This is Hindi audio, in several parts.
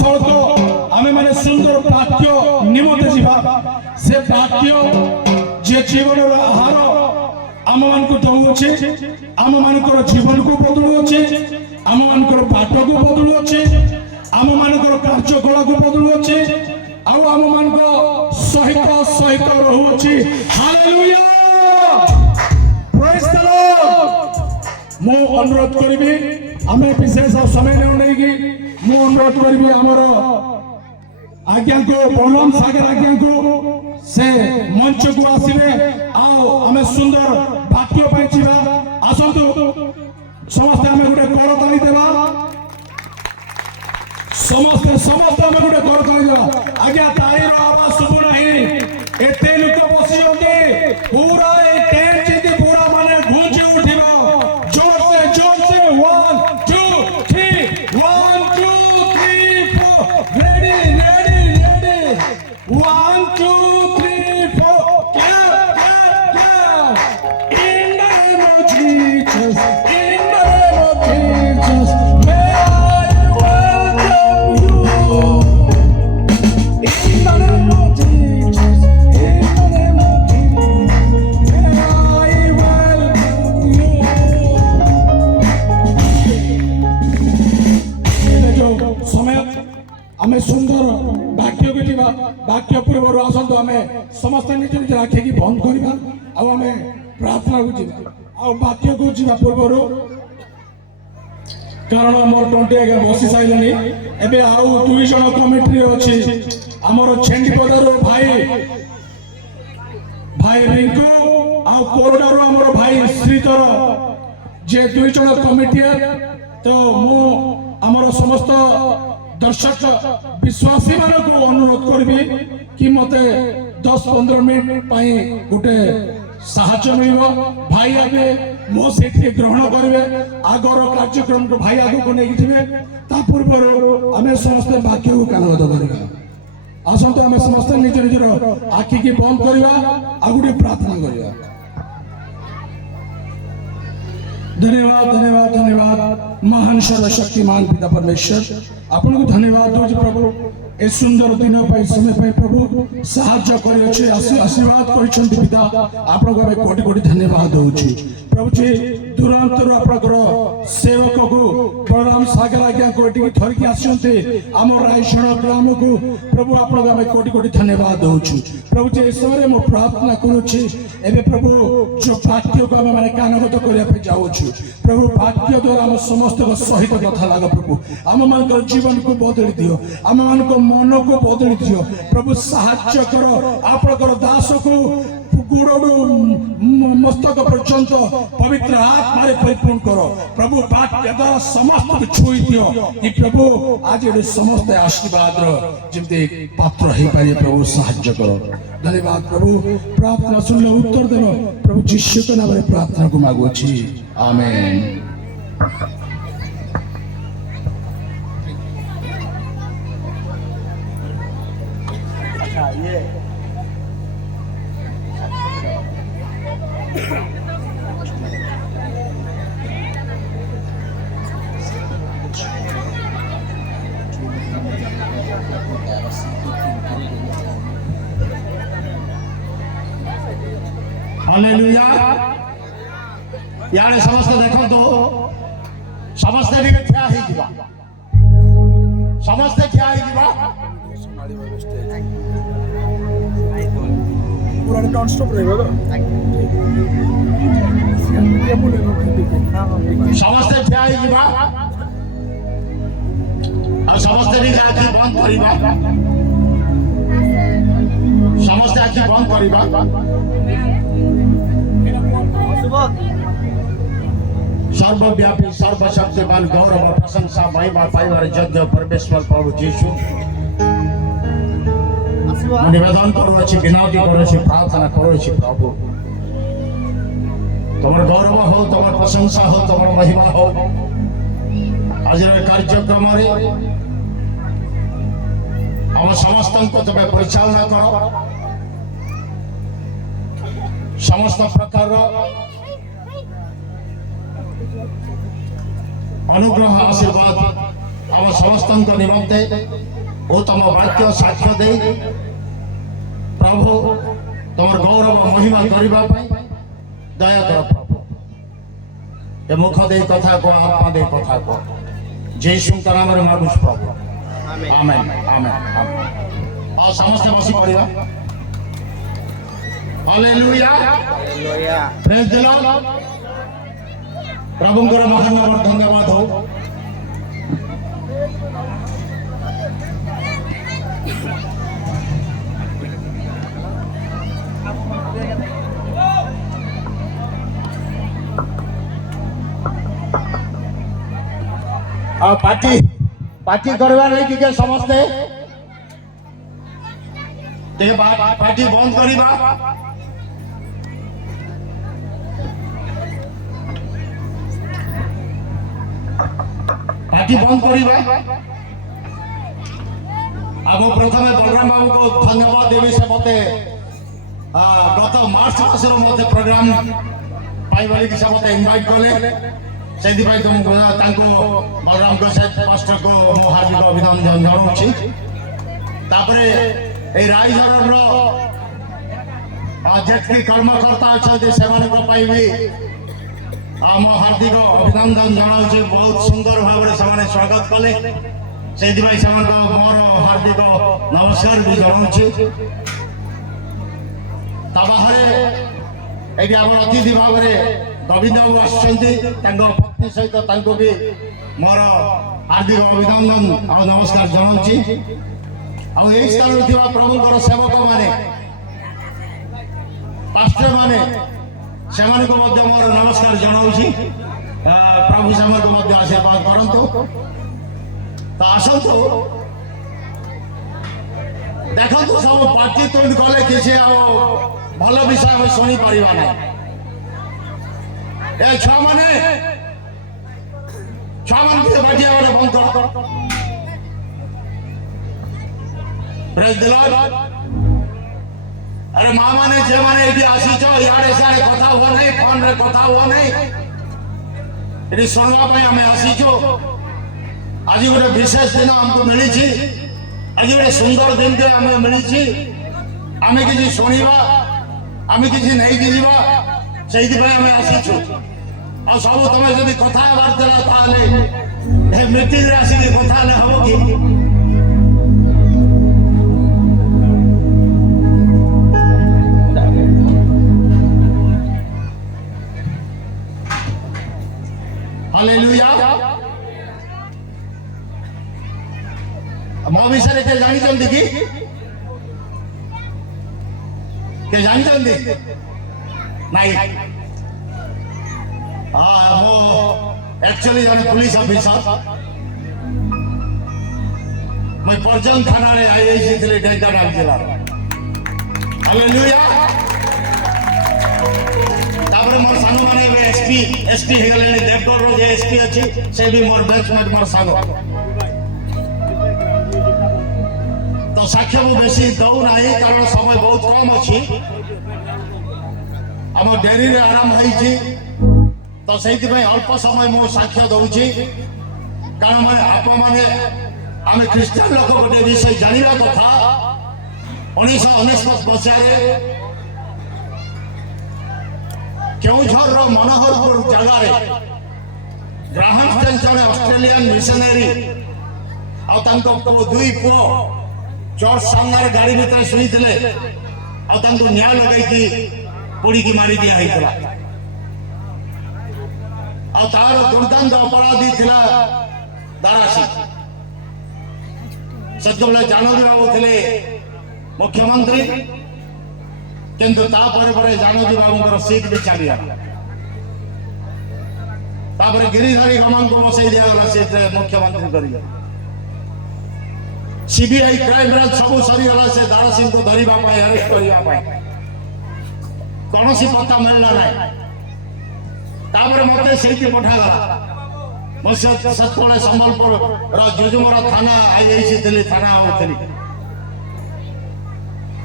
सड़क आम मैंने सुंदर वाक्य निमते जीवा से वाक्य जे जीवन आहार आम मान को दौचे आम मानकर जीवन को बदलुचे आम मानकर बाट को बदलुचे आम मानकर कार्यकला को बदलुचे आउ आम मान सहित सहित रहुछि हालेलुया प्रेज द लॉर्ड मु अनुरोध करिबी आमे विशेष समय नहीं कि मु अनुरोध करिबी हमर आज्ञा को बलराम सागर आज्ञा को से मंच को आसीबे आओ आमे सुंदर वाक्य पाइछिबा आसंतु समस्त आमे गुटे करताली देबा समस्त आमे गुटे करताली देबा आज्ञा तारीर आवाज सुबु नाही एते लोक बसी होते पूरा ए टेंट जेते पूरा माने गूंजी उठिबा जोर से 1 2 3 1 2 3 4 ready 1 2 3 4 clap in the name of Jesus may I welcome you in the name of Jesus may I welcome you समय आमे सुंदर वाक्य गीतिबा वाक्य पूर्व आसंतु आमे समस्त निज निज आखि की बंद करबा आ आमे प्रार्थना को जीवा आ वाक्य को जीवा पूर्व कारण मोर 20 आगे बसी साइलनी एबे आउ 2 जण कमिटी अछि हमर छेंडीपदारो भाई रिंकू आ कोरडारो हमर भाई श्रीधर जे 2 जण कमिटी तो मु हमर समस्त दर्शक विश्वासी मान को अनुरोध करबी कि मते 10-15 मिनट पाई गोटे साहाय्य मिलिबो भाई आगे मो सेठी ग्रहण करबे आगर कार्यक्रम को भाई आगो को नेकी थिबे ता पूर्व आमे समस्त वाक्य को कानबद्ध करबा आसंतो आमे समस्त निज निजर आखि की बंद करबा आ गोटे प्रार्थना करबा धन्यवाद धन्यवाद धन्यवाद महान सर्वशक्तिमान पिता परमेश्वर आपन को धन्यवाद दोज प्रभु ए सुंदर दिन पाई समय पाई प्रभु साहाय्य करे अछि आशीर्वाद करिसंती पिता आपन को कोटि कोटि धन्यवाद दोछि प्रभु जी दुरांतर आपनकर सेवक को बलराम सागर आज्ञा कोटि थर की आसंते हमर रायसण ग्राम को प्रभु आपन को कोटि कोटि धन्यवाद दोछि प्रभु जी समय मो प्रार्थना करूछि एबे प्रभु जो वाक्य को हम माने कानगत करिया पे जाउछु प्रभु वाक्य द्वारा हम समस्त को सहित कथा लाग प्रभु हम मान जीवन को बदली दियो हम मान को मन को बदली दियो प्रभु साहाय्य करो आपनकर दास को गुड़ोडू मस्तक पर्यंत पवित्र आत्मा रे परिपूर्ण करो प्रभु वाक्य द्वारा समस्त को छुई दियो कि प्रभु आज ये समस्त आशीर्वाद रो जेते पात्र हे पारे प्रभु साहाय्य करो धन्यवाद प्रभु प्रार्थना सुन उत्तर देनो प्रभु यीशु के नाम रे प्रार्थना को मांगो छी आमेन ये हालेलुया यारे समस्त देखो तो समस्त भी क्या ही दिवा समस्त क्या ही दिवा पूरा नॉन स्टॉप रहेगा तो समस्त क्या ही दिवा और समस्त भी आखि बंद करिबा समस्त आखि बंद करिबा सर्वव्यापी सर्वशक्तिमान गौरव प्रशंसा महिमा पाइबार योग्य परमेश्वर प्रभु यीशु निवेदन करुछि विनती करुछि प्रार्थना करुछि प्रभु तुमर गौरव हो तुमर प्रशंसा हो तुमर महिमा हो आज कार्यक्रम हम समस्त को तुम्हें परिचालना करो समस्त प्रकार अनुग्रह आशीर्वाद आम समस्त निमंते उत्तम वाक्य साक्ष्य दे प्रभु तुम गौरव महिमा करने दया कर प्रभु ए मुख दे कथा को आत्मा दे कथा को यीशु नाम रे मागुस प्रभु आमेन आमेन आमेन आ समस्त बसी पड़िबा hallelujah hallelujah praise the lord प्रभुଙ୍କର महान नाम धन्यवाद हो आ पार्टी करवा नहीं कि समस्ते ते पार्टी बंद करिबा पार्टी बंद करिबा आम प्रथमे बलराम बाबू को धन्यवाद देवी से मते गत मार्च मासर मते प्रोग्राम पाइबाली कि से मते इनवाइट कले सेदी भाई तुम तांको बलराम को से मास्टर को मो हार्दिक अभिनंदन जणाउछि तापरे ए राइजर रो जेतकी कर्मकर्ता अछि से माने को पाइबी आम हार्दिक अभिनंदन जनाऊे बहुत सुंदर भाव से स्वागत कले से मोर हार्दिक नमस्कार भी जनाऊे बाहर ये आम अतिथि भाव में गोविंद बाबू आसती सहित भी मोर हार्दिक अभिनंदन और नमस्कार जनाऊे आई स्थान प्रभुकर सेवक माने पास्टर माने से मोर नमस्कार जनाऊँ प्रभु से आशीर्वाद करंतु तो आसतु देखु सब पार्टी तुंड कले किसी भल विषय शुणी पारा ना ए छुआ मैंने बाटिया बंद कर प्रेज द लॉर्ड अरे माँ माने जे माने ये आसीच इे सियाड़े कथा हुआ नहीं फोन रे कथा हुआ नहीं ये सुनवाई आम आसीचु आज गोटे विशेष दिन आमको मिली आज गोटे सुंदर दिन के आम मिली आम कि शुणा आम कि नहीं से आसीचु आ सब तुम जब कथा मीटिंग आसिक कथा हम कि हालेलुया मो विषय के जानी के जानी नहीं हाँ मो एक्चुअली जन पुलिस ऑफिसर मैं पर्जन थाना रे आई थे ढेंकानाल जिला हालेलुया मोर सांग माने एसपी हो गले देवगढ़ रो जे एसपी अछि से भी मोर बैचमेट मोर सांग तो साक्ष्य मु बेसी दौ नाही कारण समय बहुत कम अछि हम डेरी रे आराम होई तो सेति भाई अल्प समय मु साक्ष्य दउछि कारण माने आप माने आमे क्रिश्चियन लोक गोटे विषय जानिबा कथा 1999 मसिया केउझर मनोहरपुर जगह ग्राहम जड़े ऑस्ट्रेलियन मिशनरी दुई पुओ चर्च सामने गाड़ी भीतर शुई निया लगे पोड़ी की मारी दिया तार दुर्दांत अपराधी थिला दारासी से जानवी बाबू थे मुख्यमंत्री किंतु जानवी बाबू सीट भी चली गिरिधारी गमन को बसई दिगला सीट मुख्यमंत्री कर सीबीआई क्राइम ब्रांच सब सरीगला से दारा सिंह को धरवा अरेस्ट करने कौन सी पत्ता मिलना ना मत से पठागला सतुआ संबलपुर जुजुमर थाना आई थी थाना होती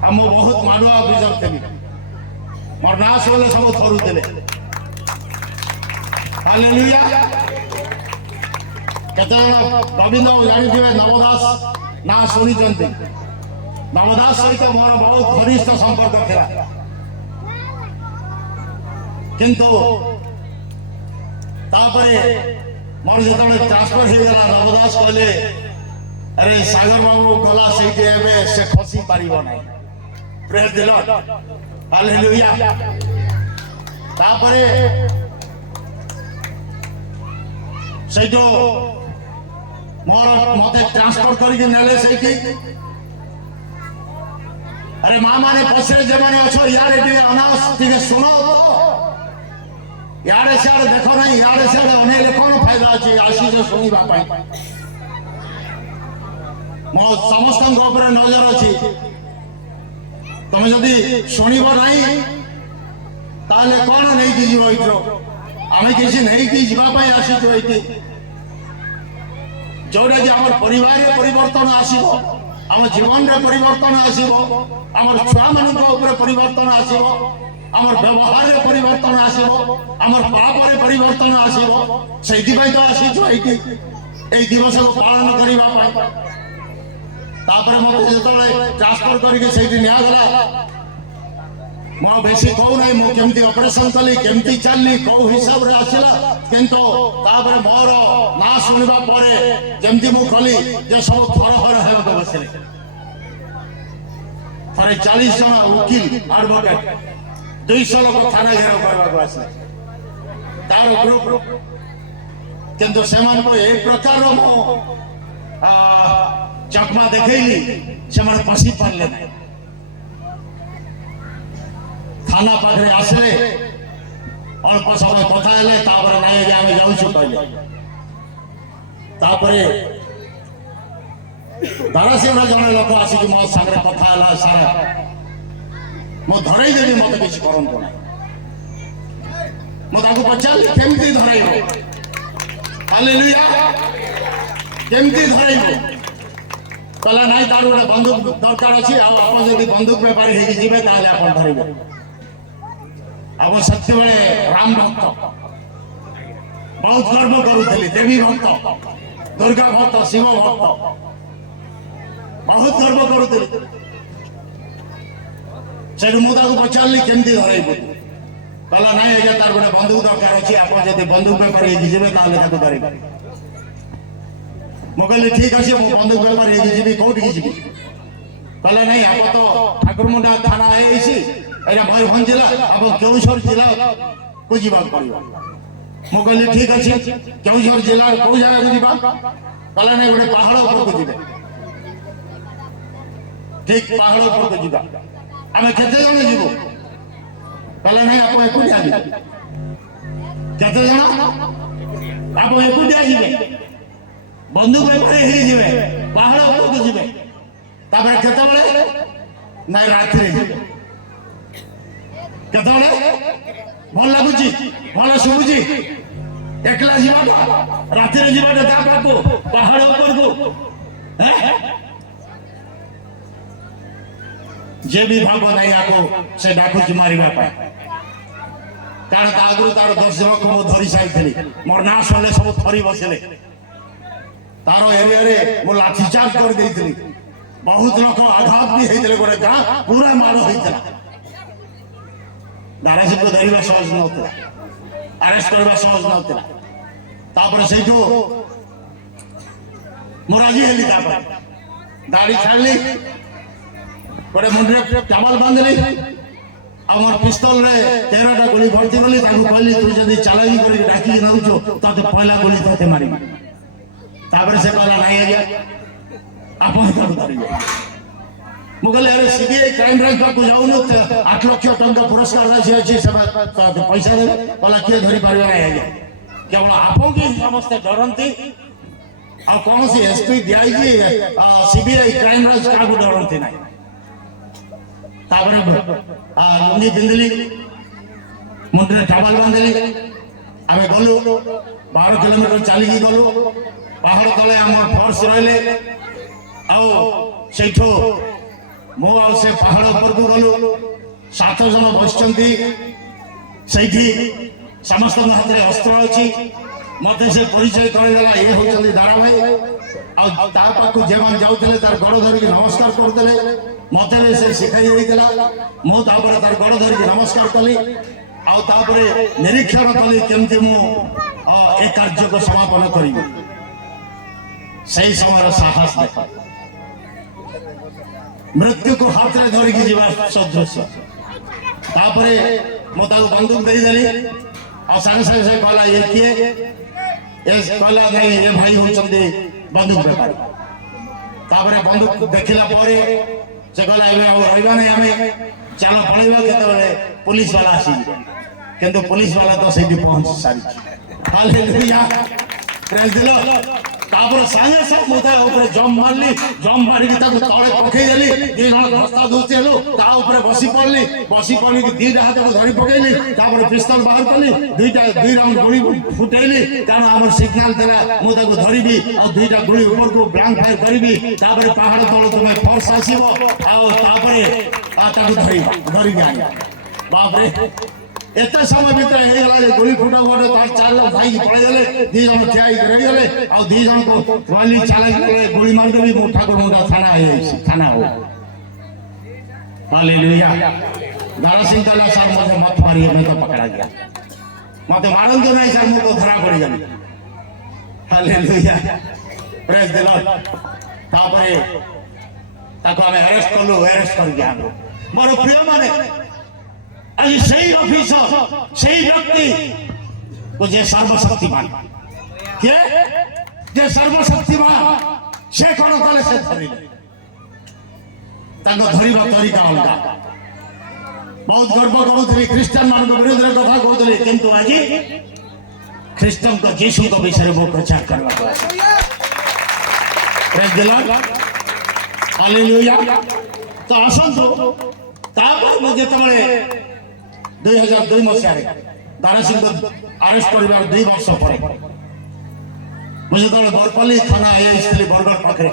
आम बहुत माड़ुआ ऑफिसर थी मोर ना शुणिले सब थरुले हालेलुया କେତେ ଜଣ ଗୋବିନ୍ଦ ଜାଣିଥିବେ ନବଦାସ ନା ଶୁଣିଛନ୍ତି? ନବଦାସ ସହିତ ମୋର ବହୁତ ଘନିଷ୍ଠ ସମ୍ପର୍କ ଥିଲା, କିନ୍ତୁ ତାପରେ ମୋର ଯେତେବେଳେ ଟ୍ରାନ୍ସଫର ହେଇଗଲା ନବଦାସ କହିଲେ ଆରେ ସାଗର ବାବୁ ଗଲା ସେଇଠି ଏବେ ସେ ଖସି ପାରିବ ନାହିଁ। ପ୍ରେଜ ଦି ଲର୍ଡ, ହାଲେଲୁୟା। ତାପରେ ସେଇଠୁ ମତେ ଟ୍ରାନ୍ସଫର କରିକି ନେଲେ ସେଇଠି। ଆରେ ମା ମାନେ ପଛରେ ଯେମାନେ ଅଛ ଇଆଡେ ଟିକେ ଅନାସ ଟିକେ ଶୁଣ, ଇଆଡେ ସିଆଡେ ଦେଖ ନାହିଁ, ଇଆଡେ ସିଆଡେ ଅନେଇଲେ କଣ ଫାଇଦା ଅଛି ଆସିଛ ଶୁଣିବା ପାଇଁ। ମୋ ସମସ୍ତଙ୍କ ଉପରେ ନଜର ଅଛି, ତମେ ଯଦି ଶୁଣିବ ନାହିଁ ତାହେଲେ କଣ ନେଇକି ଯିବ ଏଇଥିର? ଆମେ କିଛି ନେଇକି ଯିବା ପାଇଁ ଆସିଛୁ ଏଇଠି, ଯୋଉଟା କି ଆମର ପରିବାରରେ ପରିବର୍ତ୍ତନ ଆସିବ, ଆମ ଜୀବନରେ ପରିବର୍ତ୍ତନ ଆସିବ, ଆମର ଛୁଆମାନଙ୍କ ଉପରେ ପରିବର୍ତ୍ତନ ଆସିବ, ଆମର ବ୍ୟବହାରରେ ପରିବର୍ତ୍ତନ ଆସିବ, ଆମର ପାପରେ ପରିବର୍ତ୍ତନ ଆସିବ। ସେଇଥିପାଇଁ ତ ଆସିଛୁ ଏଇଠି ଏଇ ଦିବସକୁ ପାଳନ କରିବା ପାଇଁ। ତାପରେ ମତେ ଯେତେବେଳେ ଟ୍ରାନ୍ସଫର କରିକି ସେଇଠି ନିଆଗଲା, ମୁଁ ବେଶୀ କହୁନାହିଁ ମୁଁ କେମିତି ଅପରେସନ କଲି, କେମିତି ଚାଲିଲି, କୋଉ ହିସାବରେ ଆସିଲା, କିନ୍ତୁ ତାପରେ ମୋର ନା ଶୁଣିବା ପରେ ଯେମିତି ମୁଁ କଲି ଯେ ସବୁ ଥରହର ହେବାକୁ ବସିଲେ। ଥରେ 40 ଜଣ ଓକିଲ ଆଡଭୋକେଟ 200 ଲୋକ ଥାନା ଘେରାଉ କରିବାକୁ ଆସିଲେ ତାର ଗ୍ରୁପ, କିନ୍ତୁ ସେମାନଙ୍କୁ এই ପ୍ରକାରର ମୁଁ ଚକମା ଦେଖେଇଲି, ସେମାନେ ପଶି ପାରିଲେ ନାହିଁ। थाना पाखे आसले अल्प समय कथा हेले, तापर नाई आगे आमे जाउछु कहले। तापरे दारासिंह जने लोक आसी कि मो संगे कथा हला सारा मो धरई देबी, मते किछ करंतो ना। मो ताको पचाल केमती धरइबो, हालेलुया, केमती धरइबो? कहला नाई तार गोटे बंदूक दरकार अछि, आ आपण जदि बंदूक व्यापारी हेकि जिबे ताले आपण धरइबे। अब सत्य बेले राम भक्त बहुत गर्व करुली, देवी भक्त, दुर्गा भक्त, शिव भक्त बहुत गर्व करुली। से मुझे पचारि केमती धरइबू? कहला नाई आज्ञा तार गोटे बंदूक दरकार अच्छी, आप बंदूक बेपारी जी धरइबे। मु कहली ठीक अच्छे, मु बंदूक बेपारी जी कौटी जी? कहला नाई आप तो ठाकुरमुंडा थाना है, मयूरभंज जिला अब केउझर जिला को जीवा पड़ो। मु कहली ठीक अच्छे, केउझर जिला कौ जगह को जीवा? कहला नहीं गोटे पहाड़ ऊपर को जीवे। ठीक पहाड़ ऊपर को जीवा, आमे केते जण जीवो? कहला नहीं आप एकुटिया जीवे। केते जण? आप एकुटिया जीवे, बंधु बेपारी ही जीवे, पहाड़ ऊपर को जीवे। तापर केते बेले? नहीं रात्रि जीवे। केतबेले भल लगुची, भल शुभुची, एकला जीवाटा राति जीवाटा ता पाखु पहाड़ ऊपर को जे भी भाव नहीं आको से डाकुची मारिबा पाए। कारण ता आगु तार 10 जण को धरी साइथली, मोर ना सुनले सब थरी बसले। तारो एरिया रे मो लाठी चार्ज कर देइथली, बहुत लोक आघात भी हेइतले, गोटे गां पूरा मार होइतला। दारासिंह को धरवा सहज नौला, अरेस्ट करवा सहज नौला। तापर सेठू मु राजी हेली, तापर दाढ़ी छाड़ली, गोटे मुंडे टावल बांधली, आमर पिस्तल रे 13टा गोली भर्ती कली। ताकू कहली तू जदी चालाकी करी डाकी नउछो तते पहला गोली तते मारी। तापर से कहला नाही आज्ञा आपन का धरिबे। मुगल अरे सीबीआई क्राइम ब्रांच को जाऊन 8 लाख टंका पुरस्कार राशि अच्छी सब पैसा दे बोला किए धरी पारिबा नहीं आज्ञा। केवल आपो की समस्त डरंती, आ कौन सी SP DIG CBI crime branch का को डरंती नहीं। तापर लुंगी पिंदली, मुंडे टावल बांधली, आमे गलु 12 किलोमीटर चलिकी गलु। पहाड़ तले आम फोर्स रहिले, आओ सेठो मो से पहाड़ ऊपर को गलु। 7 जन बसचंती, समस्त हाथ में अस्त्र अच्छी, मते से परिचय करदेला ये होचली दारा भाई आ ता पाखु जेमान जाउतले तार गड़ धरि नमस्कार करदेले मते भी से सिखाई देइतला मो तापर तार गड़ धरि नमस्कार कली आ तापर निरीक्षण कली केमति मो ए कार्य को समापन करी सही समय साहस देखा मृत्यु को हाथ रे धरि की जीवा सदृश तापर मो ताको बंदूक दे देली आ संगे संगे कहला ये किए ए कहला नहीं ये भाई होचंदी बंदूक बेपारी तापर बंदूक देखिला परे से कहला एबे रहबा नहीं हमें चलो पळेबा केते पुलिस वाला आसी किंतु पुलिस वाला तो सेठी पहुंच सारी हालेलुया प्रेज द लॉर्ड तापर संगे सब मोता ऊपर जम मारी की ताको तळे पकई देली दी जण रास्ता दोस्ती हेलो ता ऊपर बसी पड़ली कि दी हाथ को धरी पकईली तापर पिस्तौल बाहर कली दुई राउंड गोली फुटैली कारण हमर सिग्नल देला मोता को धरिबी और दुईटा गोली ऊपर को ब्लैंक फायर करबी तापर पहाड़ तळ तुमे फोर्स आसीबो आ तापर ताको धरी गाड़ी बाप रे एते समय भीतर हे गला गोली फुटा वाले तार चार भाई पड़े गले दी जण ठिया रही गले और दी जण को वाली चाला गले गोली मार देबी मोठा को मोटा थाना हो हालेलुया दारा सिंह कहला सर मुझे मत मारिए मैं तो पकड़ा गया मत मारन तो नहीं सर मुझे धरा पड़ी गई हालेलुया प्रेज द लॉर्ड तापरे ताको हमें अरेस्ट कर गया मारो प्रिय माने आज सही ऑफिसर सही व्यक्ति को जे सर्वशक्तिमान के जे सर्वशक्तिमान से कौन काले से धरी ताको धरिबा तरीका अलगा बहुत गर्व करूथली क्रिश्चियन मान को विरोध रे कथा कहूथली किंतु आज ख्रीष्टन को यीशु को विषय वो प्रचार करवा प्रेज द लॉर्ड हालेलुया तो आसंतो तापर मुझे तमळे 2002 मसीह दारा सिंह को अरेस्ट कर 2 वर्ष पर मुझे तो बरपल्ली थाना आईली बरगढ़ पाखे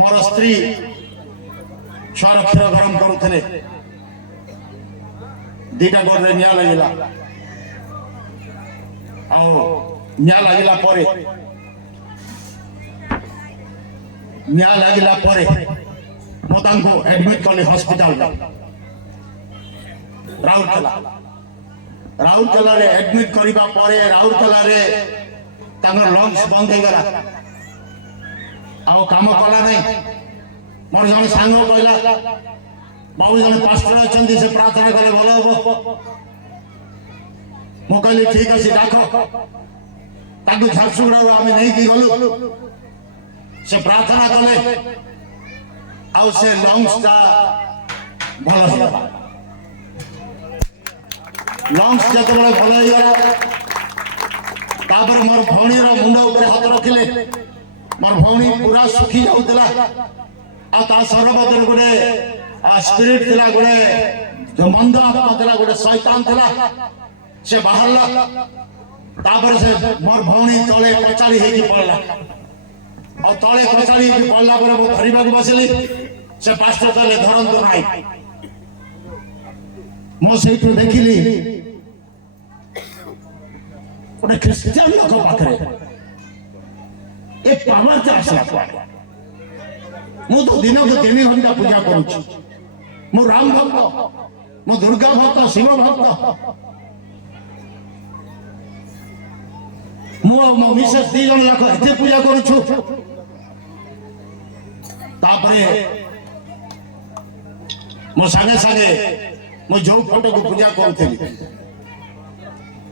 मोर स्त्री छुआर क्षीर गरम करुले दीटा गोड़ निया लगिला निया लगिला मोतांको एडमिट कले हॉस्पिटल राउरकेला रे एडमिट करिबा परे राउरकेला रे तांगर लंग्स बंद हे गला आउ काम कला नहीं मोर जने सांग कहला बाबू जने पास्टर अछंती से प्रार्थना करे भलो हो मो कहली ठीक अछि डाको ताको झारसुगड़ा आमे नहीं की गलु से प्रार्थना कले आउ से लंग्स का भल होला लंग्स जत बळे भल हे गला तापर मोर भौणी रो मुंडा ऊपर हाथ रखिले मोर भौणी पूरा सुखी जाउतला आ ता सर्वबदर गुडे स्पिरिट थिला गुडे जो मंद आत्मा थिला गुडे शैतान थिला से बाहरला तापर से मोर भौणी तळे कचाली हे की पड़ला और तले कचाली की पड़ला पर मो धरिबा को बसली से पास्टर तले धरंतो नाही मो सेठु देखिली ओने क्रिश्चियन लोक पाखरे एक पावर से आसला पड़े मो तो दिन को 3 घंटा पूजा करू मो राम भक्त मो दुर्गा भक्त शिव भक्त मो मिसेस 2 जन लाख एते पूजा करू तापरे मो संगे मो जो फोटो को पूजा करूथली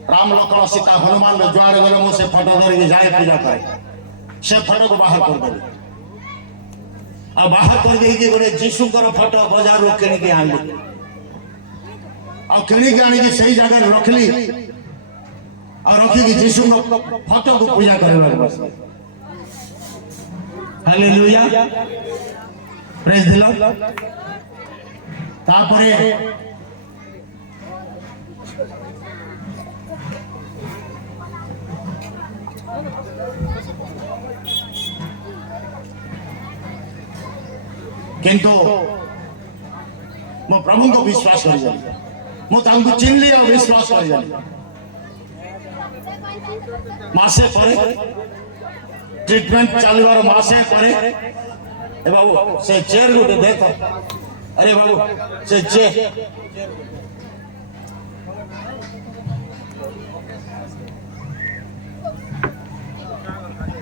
राम लक्ष्मण सीता हनुमान जुआर गले मो से फोटो धर के जाए पूजा करे से फोटो को बाहर कर देली आ बाहर कर दे के गोटे जीसु कर फोटो बाजार रो किन के आनली आ किन के आनी के सही जगह रखली और रखी के जीसु को फोटो को पूजा करे बस हालेलुया प्रेज द लॉर्ड तापरे किंतु मो प्रभु को विश्वास कर ମୁଁ ତାଙ୍କୁ ଚିହ୍ନିଲି ଆଉ ବିଶ୍ୱାସ କରିଗଲି। ମାସେ ପରେ ଟ୍ରିଟମେଣ୍ଟ ଚାଲିବାର ମାସେ ପରେ ଏ ବାବୁ ସେ ଚେୟାର ଗୋଟେ ଦେ ତ। ଆରେ ବାବୁ ସେ ଚେୟାର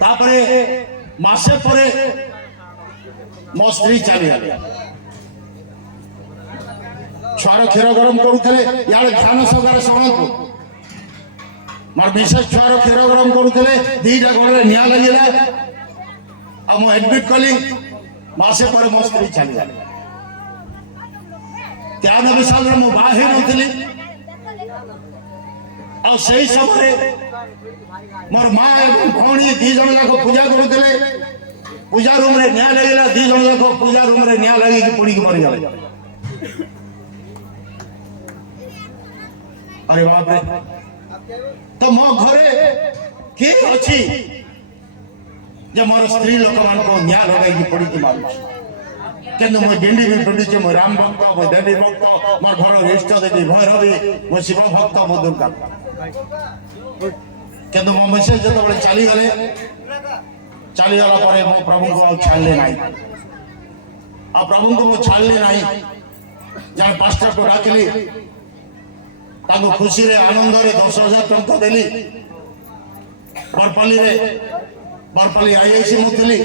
ତାପରେ ମାସେ ପରେ ମୋ ସ୍ତ୍ରୀ ଚାଲିଗଲେ। ଛୁଆର କ୍ଷୀର ଗରମ କରୁଥିଲେ ଇଆଡ଼େ ଧ୍ୟାନ ସହକାରେ ଶୁଣନ୍ତୁ। ମୋର ବିଶେଷ ଛୁଆର କ୍ଷୀର ଗରମ କରୁଥିଲେ, ଦିଟା ଗୋଡ଼ରେ ନିଆଁ ଲାଗିଲା ଆଉ ମୁଁ ଆଡମିଟ୍ କଲି। ମାସେ ପରେ ମୋ ସ୍ତ୍ରୀ ଚାଲିଗଲେ। 93 ସାଲରେ ମୁଁ ବାହା ହେଇନଥିଲି ଆଉ ସେଇ ସମୟରେ ମୋର ମା ଏବଂ ଭଉଣୀ ଦି ଜଣ ଯାକ ପୂଜା କରୁଥିଲେ। ପୂଜା ରୁମ୍ରେ ନିଆଁ ଲାଗିଲା, ଦି ଜଣ ଯାକ ପୂଜା ରୁମ୍ରେ ନିଆଁ ଲାଗିକି ପୋଡ଼ିକି ମରିଗଲେ। अरे बाप रे, तो मो घरे किए अच्छी जे मोर स्त्री लोक मान को न्याय लगाई पड़ी की मालूम केनु मो गेंडी भी पड़ी मो राम भक्त मो देवी भक्त मोर घर इष्ट देवी भैरवी मो शिव भक्त मो दुर्गा केनु मो मैसेज जत बळे चली गले परे मो प्रभु को छाड़ले नाही आ प्रभु को मो छाड़ले नाही जण पास्टर को डाकली ताको खुशी रे आनंद रे 10,000 टंका देली। बरपाली आईआईसी मुतली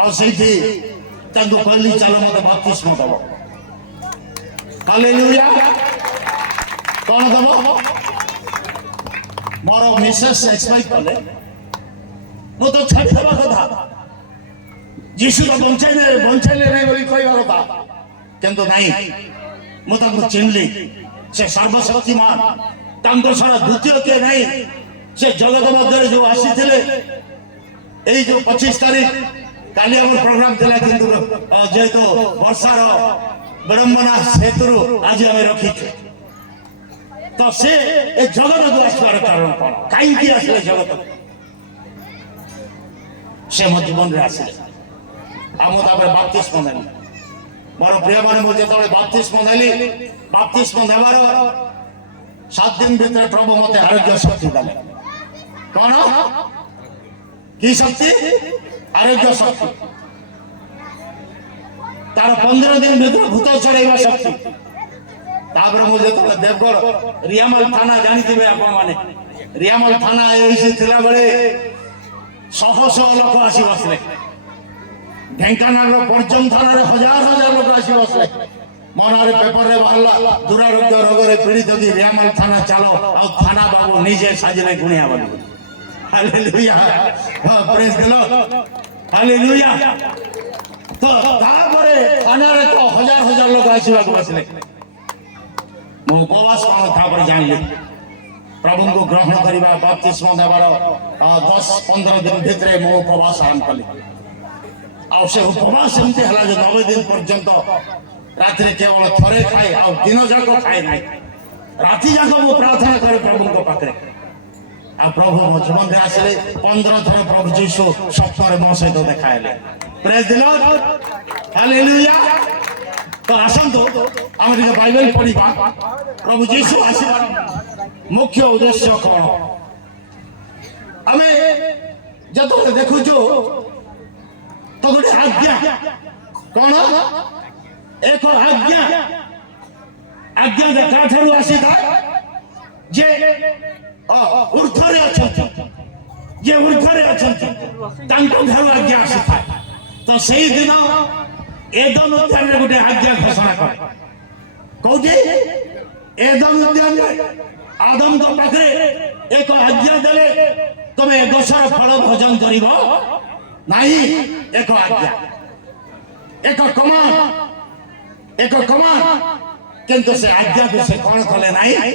और सेठी ताको कहली चलो मते बपतिस्मा दबो। हालेलुया। कौन दबो? मोर मिसेस एक्सपायर कले मो तो छाड़ी दबा कथा यीशु तो बंचाइले नहीं बोली कहवा कथा किंतु नहीं मो ताको चिन्हली से सर्वशक्तिमान तांको छड़ा द्वितीय के नहीं से जगत मध्य जो आसी थिले ए जो 25 तारीख काली हमर प्रोग्राम थिला किंतु जेतो वर्षार विडंबना सेतुरु आज हमें रखी तो से ए जगत को आसवार कारण कोन काई की आसले जगत से मो जीवन रे आसले आमो तापर बपतिस्मा देली मोर प्रिय माने मो जेतले बपतिस्मा देली बपतिस्मा देवार 7 दिन भीतर प्रभु मते आरोग्य शक्ति देले। कौन की शक्ति? आरोग्य शक्ति। तार 15 दिन भीतर भूत चढ़ाइबा शक्ति। तापर मो जेतले देवगढ़ रियामल थाना जानिथिबे आपण माने रियामल थाना एइसी थिला बेले 100 लोक आसी बसले। ढेंकानाल पर्जन थाना रे हजार लोक आसी बसले। मनारे पेपर रे बाहरला दुरारोग्य रोग रे पीड़ित थी रियामल थाना चलो आ थाना बाबू निजे साजले गुणिया बन। Hallelujah. Praise the lord. Hallelujah. तो तापरे थाना रे तो हजार लोग आसीबा को बसले। मो उपवास कोन तापर जानली प्रभु को ग्रहण करिबा बपतिस्मा देबार 10-15 दिन भितरे मो उपवास आरंभ कली। आ से उपवास एमती हला जे 9 दिन पर्यंत रात्रि केवल थरे खाए आ दिन जाक खाए नहीं राति जाक मो प्रार्थना करे प्रभु को पाखरे आ प्रभु मो जीवन रे आसले 15 थर प्रभु यीशु सप्ताह मो सहित देखाइले। Praise the lord. हालेलुया। तो आसंतो हम जे बाइबल पढिबा प्रभु यीशु आसीबा मुख्य उद्देश्य कोन हमें जतो देखु जो तो गोटे आज्ञा कोन एक आज्ञा देखा ठारू आसी था जे ऊर्ध्वरे अछंती जे ऊर्ध्वरे अछंती तांको ठारू आज्ञा आसी था तो सेही दिन एदम उद्यान रे गोटे आज्ञा घोषणा करे कोजे एदम उद्यान रे आदम तो पाखरे एक आज्ञा देले तमे गछर फल भोजन करिवो नाही। एक आज्ञा एक कमान किंतु से आज्ञा को से कौन कले नाही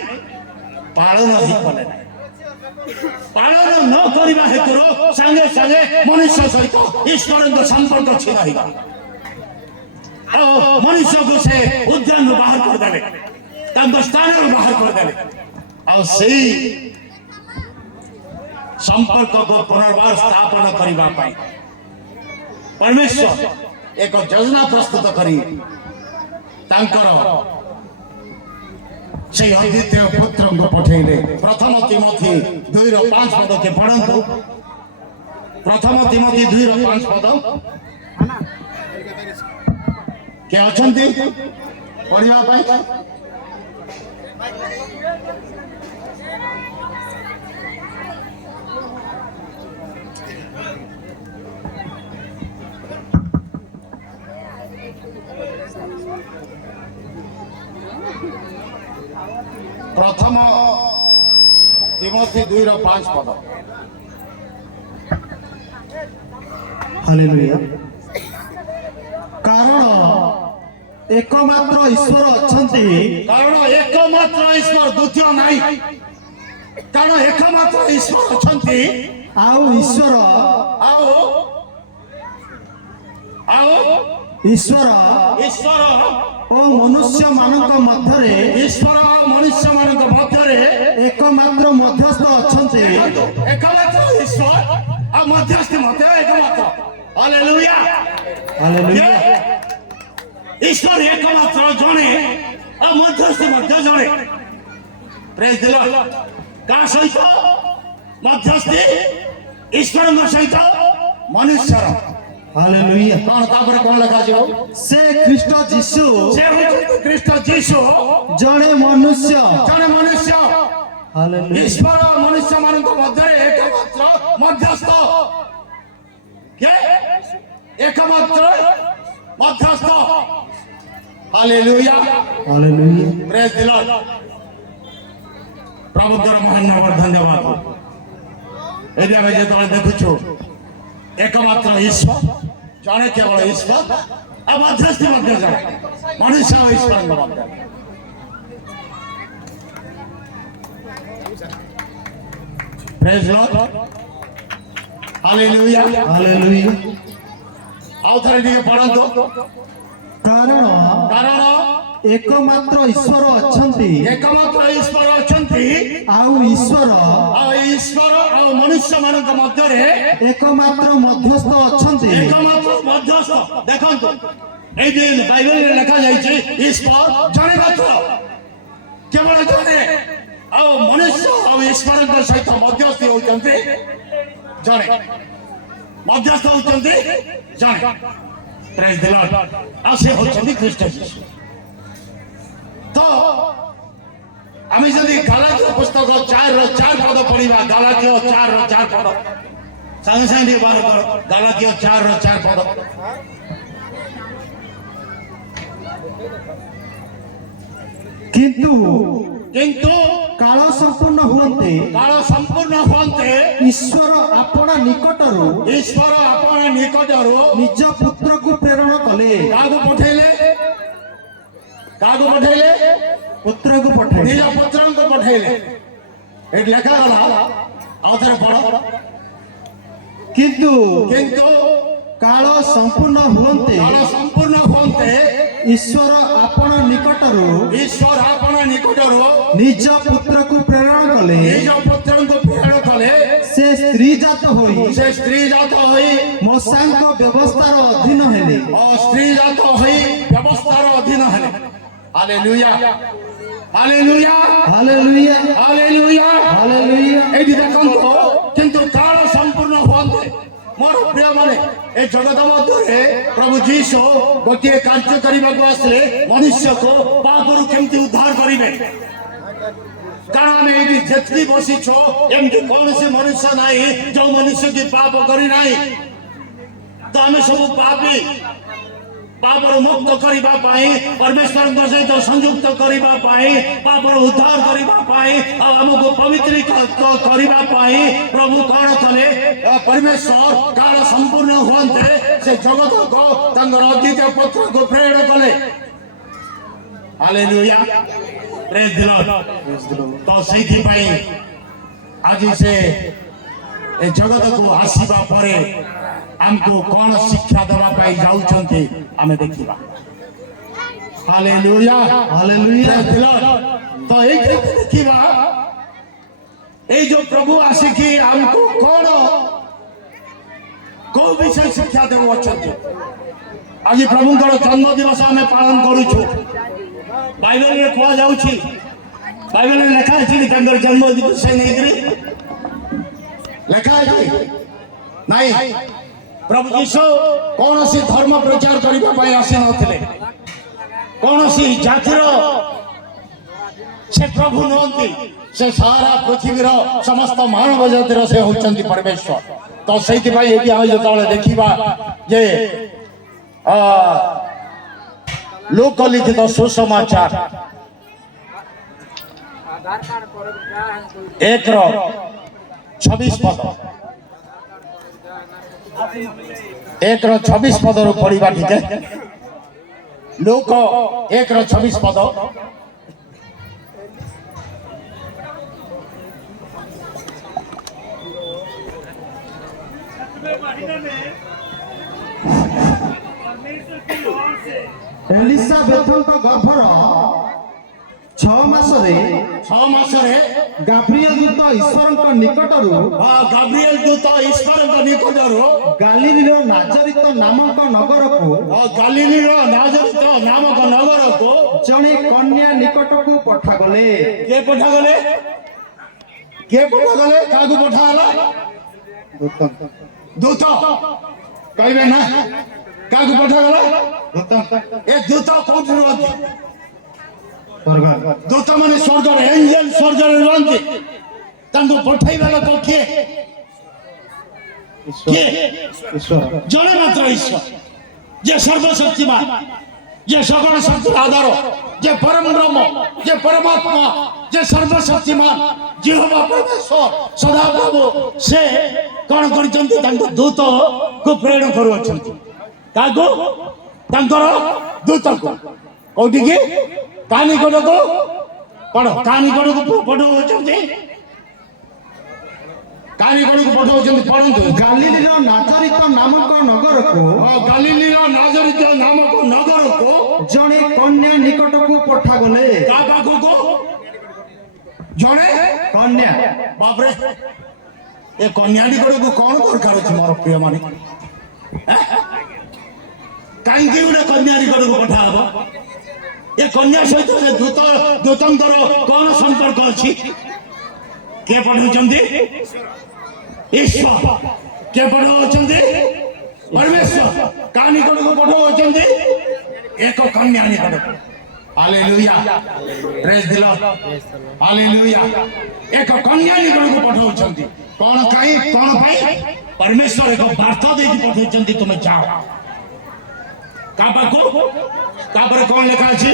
पालन ही कले नाही। पालन न करिबा हेतु संगे संगे मनुष्य सहित ईश्वर संपर्क छिनाइबा ओ मनुष्य को से उद्यान बाहर कर देले तांको स्थान बाहर कर देले और सही संपर्क को पुनर्बार स्थापना करिबा पाई परमेश्वर एक योजना प्रस्तुत करी तांकर সেই অদ্বিତୀୟ ପୁତ୍ରଙ୍କୁ ପଠେଇଲେ। ପ୍ରଥମ ତିମୋଥୀ 2:5 ପଦକେ ପଢ଼ନ୍ତୁ। ପ୍ରଥମ ତିମୋଥୀ 2:5 ପଦ କିଏ ଅଛନ୍ତି ପଢ଼ିବା ପାଇଁ? ପ୍ରଥମ ତିମୋଥୀ 2:5 ପଦ। ହାଲେଲୁୟା। କାରଣ ଏକମାତ୍ର ଈଶ୍ୱର ଅଛନ୍ତି। କାରଣ ଏକମାତ୍ର ଈଶ୍ୱର, ଦ୍ୱିତୀୟ ନାହିଁ। କାରଣ ଏକମାତ୍ର ଈଶ୍ୱର ଅଛନ୍ତି। ଆଉ ଈଶ୍ୱର ଆଉ ଈଶ୍ୱର ଈଶ୍ୱର ଓ ମନୁଷ୍ୟମାନଙ୍କ ମଧ୍ୟରେ ଈଶ୍ୱର ମନୁଷ୍ୟମାନଙ୍କ ମଧ୍ୟରେ ଏକମାତ୍ର ମଧ୍ୟସ୍ଥ ଅଛନ୍ତି। ଏକମାତ୍ର ଈଶ୍ୱର ଆଉ ମଧ୍ୟସ୍ଥି ମଧ୍ୟ ଏକମାତ୍ର। ହାଲେଲୁୟା। ହାଲେଲୁୟା। ଈଶ୍ୱର ଏକମାତ୍ର ଜଣେ ଆଉ ମଧ୍ୟସ୍ଥି ମଧ୍ୟ ଜଣେ। ପ୍ରେଜ୍ ଦି ଲର୍ଡ। କାହା ସହିତ ମଧ୍ୟସ୍ଥି? ଈଶ୍ୱରଙ୍କ ସହିତ ମନୁଷ୍ୟର। ହାଲେଲୁୟା। କଣ ତାପରେ କଣ ଲେଖାଯିବ? ସେ ଖ୍ରୀଷ୍ଟ ଯୀଶୁ ସେ ହେଉଛନ୍ତି ଖ୍ରୀଷ୍ଟ ଯୀଶୁ, ଜଣେ ମନୁଷ୍ୟ। ଜଣେ ମନୁଷ୍ୟ। ହାଲେଲୁୟା। ଈଶ୍ୱର ମନୁଷ୍ୟ ମାନଙ୍କ ମଧ୍ୟରେ ଏକମାତ୍ର ମଧ୍ୟସ୍ଥ। କିଏ? ଏକମାତ୍ର ମଧ୍ୟସ୍ଥ। ହାଲେଲୁୟା। ହାଲେଲୁୟା। ପ୍ରେଜ୍ ଦି ଲର୍ଡ। ପ୍ରଭୁଙ୍କର ମହାନ ଧନ୍ୟବାଦ। ଏଠି ଆମେ ଯେତେବେଳେ ଦେଖୁଛୁ ଏକମାତ୍ର ଈଶ୍ୱର, ଜଣେ କେବଳ ଈଶ୍ୱର ଆଉ ମଧ୍ୟସ୍ଥି ମଧ୍ୟ ଜଣେ, ମନୁଷ୍ୟ ଆଉ ଈଶ୍ୱରଙ୍କ ମଧ୍ୟରେ। ପ୍ରେଜ୍ ଲର୍ଡ। ହାଲେଲୁୟା। ହାଲେଲୁୟା। ଆଉ ଥରେ ଟିକେ ପଢ଼ନ୍ତୁ। କାରଣ ଏକମାତ୍ର ଈଶ୍ୱର ଅଛନ୍ତି। ଏକମାତ୍ର ଈଶ୍ୱର ଅଛନ୍ତି। ଆଉ ଈଶ୍ୱର ଆଉ ଈଶ୍ୱର ଆଉ ମନୁଷ୍ୟ ମାନଙ୍କ ମଧ୍ୟରେ ଏକମାତ୍ର ମଧ୍ୟସ୍ଥ ଅଛନ୍ତି। ଏକମାତ୍ର ମଧ୍ୟସ୍ଥ। ଦେଖନ୍ତୁ ଏଇଠି ବାଇବେଲରେ ଲେଖା ଯାଇଛି ଈଶ୍ୱର ଜଣେ ମାତ୍ର, କେବଳ ଜଣେ। ଆଉ ମନୁଷ୍ୟ ଆଉ ଈଶ୍ୱରଙ୍କ ସହିତ ମଧ୍ୟସ୍ଥି ହେଉଛନ୍ତି ଜଣେ, ମଧ୍ୟସ୍ଥ ହେଉଛନ୍ତି ଜଣେ। ପ୍ରେଜ୍ ଦି ଲର୍ଡ। ଆଉ ସେ ହେଉଛନ୍ତି ଖ୍ରୀଷ୍ଟ ଯୀଶୁ। ତ ଆମେ ଯଦି ଗାଲାତୀୟ ପୁସ୍ତକ 4:4 ପଦ ପଢିବା, ଗାଲାତୀୟ 4:4 ପଦ, ସାଙ୍ଗେ ସାଙ୍ଗେ ଟିକେ ବାହାର କର। ଗାଲାତୀୟ 4:4 ପଦ। କିନ୍ତୁ କାଳ ସମ୍ପୂର୍ଣ୍ଣ ହୁଅନ୍ତେ କାଳ ସମ୍ପୂର୍ଣ୍ଣ ହୁଅନ୍ତେ ଈଶ୍ୱର ଆପଣା ନିକଟରୁ ଈଶ୍ୱର ଆପଣ ନିକଟରୁ ନିଜ ପୁତ୍ରକୁ ପ୍ରେରଣ କଲେ। କାହାକୁ ପଠେଇଲେ? କାହାକୁ ପଠେଇଲେ? ପୁତ୍ରକୁ ପଠାଇଲେ। ନିଜ ପୁତ୍ରଙ୍କୁ ପଠେଇଲେ। ଏଠି ଲେଖାଗଲା, ଆଉ ଥରେ ପଢ। କିନ୍ତୁ କିନ୍ତୁ କାଳ ସମ୍ପୂର୍ଣ୍ଣ ହୁଅନ୍ତେ କାଳ ସମ୍ପୂର୍ଣ୍ଣ ହୁଅନ୍ତେ ଈଶ୍ୱର ଆପଣ ନିକଟରୁ ଈଶ୍ୱର ଆପଣ ନିକଟରୁ ନିଜ ପୁତ୍ରକୁ ପ୍ରେରଣ କଲେ। ନିଜ ପୁତ୍ରଙ୍କୁ ପ୍ରେରଣ କଲେ। ସେ ସ୍ତ୍ରୀ ଜାତ ହୋଇ ସେ ସ୍ତ୍ରୀ ଜାତ ହୋଇ ମଶାଙ୍କ ବ୍ୟବସ୍ଥାର ଅଧୀନ ହେଲେ। ସ୍ତ୍ରୀ ଜାତ ହୋଇ ବ୍ୟବସ୍ଥାର ଅଧୀନ ହେଲେ। Hallelujah. Hallelujah. Hallelujah. Hallelujah. Hallelujah. ଏଇଠି ଦେଖନ୍ତୁ, କିନ୍ତୁ କାଳ ସମ୍ପୂର୍ଣ୍ଣ ହୁଅନ୍ତେ। ମୋର ପ୍ରିୟ ମାନେ, ଏ ଜଗତ ମଧ୍ୟରେ ପ୍ରଭୁ ଯୀଶୁ ଗୋଟିଏ କାର୍ଯ୍ୟ କରିବାକୁ ଆସିଲେ ମନୁଷ୍ୟକୁ ପାପରୁ କେମିତି ଉଦ୍ଧାର କରିବେ। କାରଣ ଆମେ ଏଇଠି ଯେତିକି ବସିଛୁ, ଏମିତି କୌଣସି ମନୁଷ୍ୟ ନାହିଁ ଯୋଉ ମନୁଷ୍ୟ କି ପାପ କରିନାହିଁ। ତ ଆମେ ସବୁ ପାପୀ। ପାପରୁ ମୁକ୍ତ କରିବା ପାଇଁ, ପରମେଶ୍ୱରଙ୍କ ସହିତ ସଂଯୁକ୍ତ କରିବା ପାଇଁ, ପାପରୁ ଉଦ୍ଧାର କରିବା ପାଇଁ ଆଉ ଆମକୁ ପବିତ୍ରୀକୃତ କରିବା ପାଇଁ ପ୍ରଭୁ କଣ କଲେ? ପରମେଶ୍ୱର କାଳ ସମ୍ପୂର୍ଣ୍ଣ ହୁଅନ୍ତେ ସେ ଜଗତକୁ ତାଙ୍କର ଅଦ୍ୱିତୀୟ ପୁତ୍ରକୁ ପ୍ରେରଣ କଲେ। ହାଲେଲୁୟା। ପ୍ରେଜ୍ ଦି ଲର୍ଡ। ତ ସେଇଥିପାଇଁ ଆଜି ସେ ଏ ଜଗତକୁ ଆସିବା ପରେ ଆମକୁ କଣ ଶିକ୍ଷା ଦେବା ପାଇଁ ଯାଉଛନ୍ତି ଆମେ ଦେଖିବା। ହାଲେଲୁୟା। ହାଲେଲୁୟା। ପ୍ରେଜ୍ ଦି ଲର୍ଡ। ତ ଏଇଠି ଦେଖିବା ଏଇ ଯୋଉ ପ୍ରଭୁ ଆସିକି ଆମକୁ କଣ କୋଉ ବିଷୟ ଶିକ୍ଷା ଦେଉଅଛନ୍ତି। ଆଜି ପ୍ରଭୁଙ୍କର ଜନ୍ମ ଦିବସ ଆମେ ପାଳନ କରୁଛୁ। ବାଇବେଲରେ କୁହାଯାଉଛି ବାଇବେଲରେ ଲେଖା ଅଛି ତାଙ୍କର ଜନ୍ମ ଦିବସ ନେଇକରି ଲେଖା ଅଛି ନାଇଁ ପ୍ରଭୁ ଯୀଶୁ କୌଣସି ଧର୍ମ ପ୍ରଚାର କରିବା ପାଇଁ ଆସିନଥିଲେ କୌଣସି ଜାତିର ସେ ପ୍ରଭୁ ନୁହନ୍ତି ସେ ସାରା ପୃଥିବୀର ସମସ୍ତ ମାନବ ଜାତିର ସେ ହେଉଛନ୍ତି ପରମେଶ୍ୱର ତ ସେଇଥିପାଇଁ ଏଠି ଆମେ ଯେତେବେଳେ ଦେଖିବା ଯେ ଲୋକ ଲିଖିତ ସୁସମାଚାର 1:26 ପଦ 1:26 ପଦରୁ ପଢିବା ଟିକେ ଲୋକ 1:26 ପଦ ଏଲିସାବେଥଙ୍କ ଗର୍ଭର 6 ମାସରେ ଗାବ୍ରିଏଲ ଦୂତ ଈଶ୍ୱରଙ୍କ ନିକଟରୁ ଗାବ୍ରିଏଲ ଦୂତ ଈଶ୍ୱରଙ୍କ ନିକଟରୁ ଗାଲିଲୀର ନାଜରିତ ନାମକ ନଗରକୁ ଜଣେ କନ୍ୟା ନିକଟକୁ ପଠାଗଲେ। କିଏ ପଠାଗଲେ କାହାକୁ ପଠାଗଲା ଦୂତ କହିବେ ନା କାହାକୁ ପଠାଗଲା ଏ ଦୂତ କୋଉଠି ରୁହନ୍ତି ଦୂତ ମାନେ ସ୍ୱର୍ଗରେ ଏଞ୍ଜେଲ ସ୍ୱର୍ଗରେ ରୁହନ୍ତି ତାଙ୍କୁ ପଠାଇବା ଲୋକ କିଏ ଜଣେ ମାତ୍ର ଈଶ୍ୱର ଯେ ସର୍ବଶକ୍ତିମାନ ଯେ ସକଳ ଶକ୍ତିର ଆଧାର ଯେ ପରମ ବ୍ରହ୍ମ ଯେ ପରମାତ୍ମା ଯେ ସର୍ବଶକ୍ତିମାନ ଜିହୋବା ପରମେଶ୍ୱର ସଦାପ୍ରଭୁ ସେ କଣ କରିଛନ୍ତି ତାଙ୍କ ଦୂତକୁ ପ୍ରେରଣ କରୁଅଛନ୍ତି କାହାକୁ ତାଙ୍କର ଦୂତକୁ କୋଉଠିକି କାହା ନିକଟକୁ କାହା ନିକଟକୁ ପଠାଉଛନ୍ତି ପଢନ୍ତୁ ଗାଲିଲୀର ନାଜରିତ ନାମକ ନଗରକୁ ଜଣେ କନ୍ୟା ନିକଟକୁ ପଠାଗଲେ। କାହା ପାଖକୁ ଜଣେ କନ୍ୟା ବାପରେ ଏ କନ୍ୟା ନିକଟକୁ କଣ ଦରକାର ଅଛି ମୋର ପ୍ରିୟ ମାନେ କାହିଁକି ଗୋଟେ କନ୍ୟା ନିକଟକୁ ପଠା ହବ ଏ କନ୍ୟା ସହିତ ସେ ଦୂତଙ୍କର କଣ ସମ୍ପର୍କ ଅଛି କିଏ ପଠାଉଛନ୍ତି ଈଶ୍ୱର କିଏ ପଠାଉଛନ୍ତି ପରମେଶ୍ୱର କାହା ନିକଟକୁ ପଠାଉଛନ୍ତି ଏକ କନ୍ୟା ନିକଟକୁ ହାଲେଲୁୟା ପ୍ରେଜ୍ ଦି ଲର୍ଡ ହାଲେଲୁୟା ଏକ କନ୍ୟା ନିକଟକୁ ପଠାଉଛନ୍ତି କଣ ପାଇଁ ପରମେଶ୍ୱର ଏକ ବାର୍ତ୍ତା ଦେଇକି ପଠାଉଛନ୍ତି ତୁମେ ଯାଅ କାହା ପାଖକୁ ତାପରେ କଣ ଲେଖା ଅଛି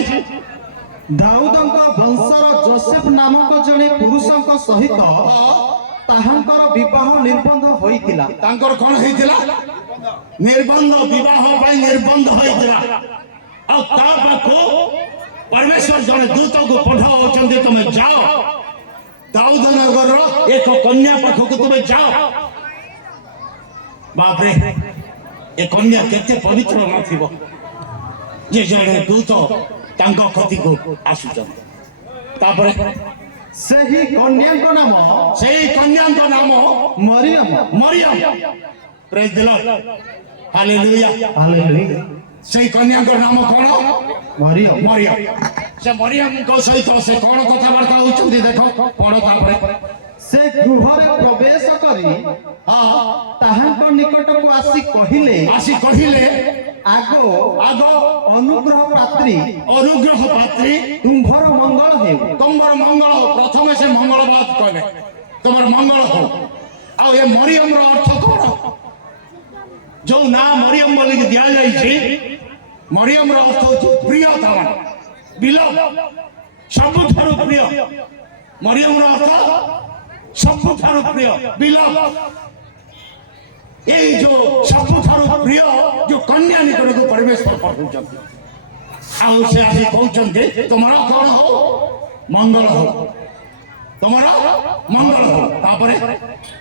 ଦାଉଦଙ୍କ ବଂଶର ଯୋସେଫ ନାମକ ଜଣେ ପୁରୁଷଙ୍କ ସହିତ ତାହାଙ୍କର ବିବାହ ନିର୍ବନ୍ଧ ହୋଇଥିଲା। ତାଙ୍କର କଣ ହେଇଥିଲା ନିର୍ବନ୍ଧ ବିବାହ ପାଇଁ ନିର୍ବନ୍ଧ ହୋଇଥିଲା ଆଉ ତା ପାଖକୁ ପରମେଶ୍ୱର ଜଣେ ଦୂତକୁ ପଠାଉଛନ୍ତି ତୁମେ ଯାଅ ଦାଉଦ ନଗରର ଏକ କନ୍ୟା ପାଖକୁ ତୁମେ ଯାଅ ବାପରେ ଏ କନ୍ୟା କେତେ ପବିତ୍ର ନଥିବ ଯେ ଜଣେ ଦୂତ ତାଙ୍କ କତିକୁ ଆସୁଛନ୍ତି ତାପରେ ସେହି କନ୍ୟାଙ୍କ ନାମ ମରିୟମ। ପ୍ରେଜ୍ ଦି ଲର୍ଡ ହାଲେଲୁୟା সেই কন্যাঙ্কর নাম কোন মরিয়ম। সে মরিয়মଙ୍କ ସହିତ ସେ କଣ କଥାବାର୍ତ୍ତା ହଉଛନ୍ତି ଦେଖ ପଢ ତାପରେ ସେ ଗୃହରେ ପ୍ରବେଶ କରି ତାହାଙ୍କ ନିକଟକୁ ଆସି କହିଲେ ଆଗ ଅନୁଗ୍ରହ ପାତ୍ରୀ ତୁମ୍ଭର ମଙ୍ଗଳ ହେଉ। ତୁମର ମଙ୍ଗଳ ପ୍ରଥମେ ସେ ମଙ୍ଗଳବାଦ କହିଲେ ତୁମର ମଙ୍ଗଳ ହଉ ଆଉ ଏ ମରିୟମର ଅର୍ଥ କଣ ଯୋଉ ନା ମରିୟମ ବୋଲିକି ଦିଆଯାଇଛି ମରିୟମର ଅର୍ଥ ହଉଛି ପ୍ରିୟତମ ବିଲଭ ସବୁଠାରୁ ପ୍ରିୟ ମରିୟମର ଅର୍ଥ ସବୁଠାରୁ ପ୍ରିୟ ବିଲଭ ଏଇ ଯୋଉ ସବୁଠାରୁ ପ୍ରିୟ ଯୋଉ କନ୍ୟା ନିକଟକୁ ପରମେଶ୍ୱର ପଠାଉଛନ୍ତି ଆଉ ସେ ଆସି କହୁଛନ୍ତି ତୁମର କଣ ହଉ ମଙ୍ଗଳ ହଉ ତୁମର ମଙ୍ଗଳ ହଉ ତାପରେ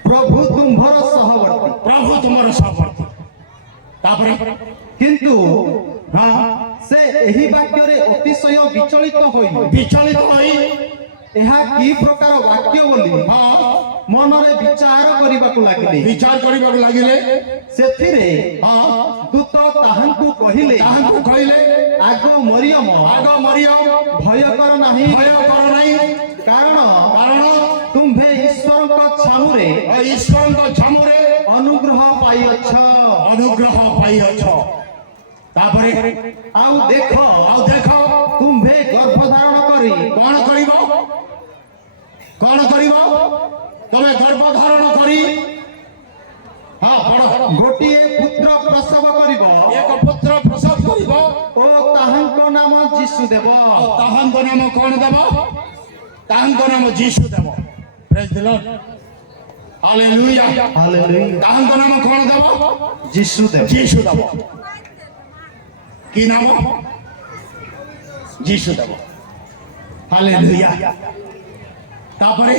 ପ୍ରଭୁ ତୁମ୍ଭର ସହବର୍ତ୍ତୀ ତାପରେ କିନ୍ତୁ ସେ ଏହି ବାକ୍ୟରେ ଅତିଶୟ ବିଚଳିତ ହୋଇ ଏହା କି ପ୍ରକାର ବାକ୍ୟ ବୋଲି ମନରେ ବିଚାର କରିବାକୁ ଲାଗିଲେ। ସେଥିରେ ଦୂତ ତାହାଙ୍କୁ କହିଲେ ଆଗ ମରିୟମ ଭୟ କର ନାହିଁ ଈଶ୍ୱରଙ୍କ ଛାମୁରେ ଅନୁଗ୍ରହ ପାଇଅଛ। ଅନୁଗ୍ରହ ପାଇଅଛ। ତାପରେ ଆଉ ଦେଖ ତୁମ୍ଭେ ଗର୍ଭଧାରଣ କରି କଣ କରିବ? କଣ କରିବ? ତମେ ଗର୍ଭଧାରଣ କରି ଗୋଟିଏ ପୁତ୍ର ପ୍ରସବ କରିବ ଏକ ପୁତ୍ର ପ୍ରସବ କରିବ ଓ ତାହାଙ୍କ ନାମ ଯୀଶୁ ଦେବ। ତାହାଙ୍କ ନାମ କଣ ଦେବ? ତାହାଙ୍କ ନାମ ଯୀଶୁ ଦେବ। ପ୍ରେଜ୍ ଦ ଲର୍ଡ, ହାଲେଲୁୟା। ହାଲେଲୁୟା। ତାହାଙ୍କ ନାମ କଣ ଦେବ? ଯୀଶୁ ଦେବ। ଯୀଶୁ ଦେବ। କି ନାମ? ଯୀଶୁ ଦେବ। ହାଲେଲୁୟା। ତାପରେ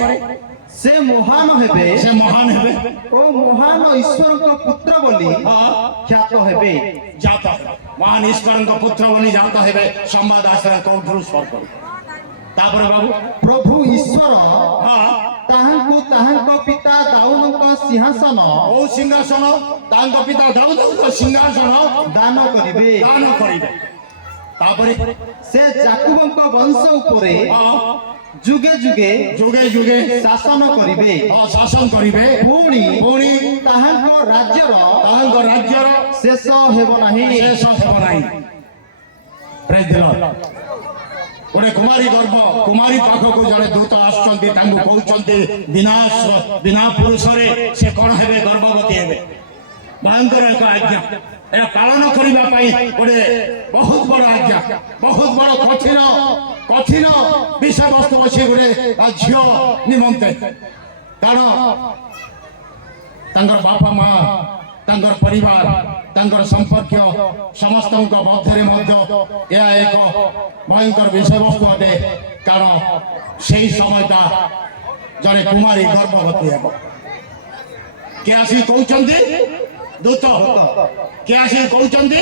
ସେ ମହାନ ହେବେ ସେ ମହାନ ହେବେ ଓ ମହାନ ଈଶ୍ୱରଙ୍କ ପୁତ୍ର ବୋଲି ଖ୍ୟାତ ହେବେ। ଜାତ ହେବେ। ମହାନ ଈଶ୍ୱରଙ୍କ ପୁତ୍ର ବୋଲି ଜାତ ହେବେ। ସମ୍ବାଦ ଆସିଲା କୋଉଠୁ? ସ୍ୱର୍ଗରୁ। ତାପରେ ବାବୁ ପ୍ରଭୁ ଈଶ୍ୱର ହଁ ତାହାଙ୍କୁ ତାହାଙ୍କ ପିତା ଦାଉଦଙ୍କ ସିଂହାସନ କୋଉ ସିଂହାସନ? ତାଙ୍କ ପିତା ଦାଉଦଙ୍କ ସିଂହାସନ ଦାନ କରିବେ। ଦାନ କରିବେ। ତାପରେ ସେ ଯାକୁବଙ୍କ ବଂଶ ଉପରେ ଯୁଗେ ଯୁଗେ ଯୁଗେ ଯୁଗେ ଶାସନ କରିବେ। ଶାସନ କରିବେ। ପୁଣି ପୁଣି ତାହାଙ୍କ ରାଜ୍ୟର ତାହାଙ୍କ ରାଜ୍ୟର ଶେଷ ହେବ ନାହିଁ। ଶେଷ ହେବ ନାହିଁ। ପ୍ରେଜ୍ ଦ ଲର୍ଡ। ଗୋଟେ କୁମାରୀ ଗର୍ଭ, କୁମାରୀ ପାଖକୁ ଜଣେ ଦୂତ ଆସୁଛନ୍ତି, ତାଙ୍କୁ କହୁଛନ୍ତି ବିନା ପୁରୁଷରେ ସେ କଣ ହେବେ? ଗର୍ଭବତୀ ହେବେ। ଭୟଙ୍କର ଏକ ଆଜ୍ଞା। ଏହା ପାଳନ କରିବା ପାଇଁ ଗୋଟେ ବହୁତ ବଡ ଆଜ୍ଞା, ବହୁତ ବଡ କଠିନ ବିଷୟବସ୍ତୁ ଅଛି ଗୋଟେ ଝିଅ ନିମନ୍ତେ। କାରଣ ତାଙ୍କର ବାପା ମା, ତାଙ୍କର ପରିବାର, ତାଙ୍କର ସମ୍ପର୍କୀୟ ସମସ୍ତଙ୍କ ମଧ୍ୟରେ ମଧ୍ୟ ଏହା ଏକ ଭୟଙ୍କର ବିଷୟବସ୍ତୁ ଅଟେ। କାରଣ ସେହି ସମୟଟା ଜଣେ କୁମାରୀ ଗର୍ଭବତୀ ହେବ। କିଏ ଆସି କହୁଛନ୍ତି? ଦୂତ। କିଏ ଆସି କହୁଛନ୍ତି?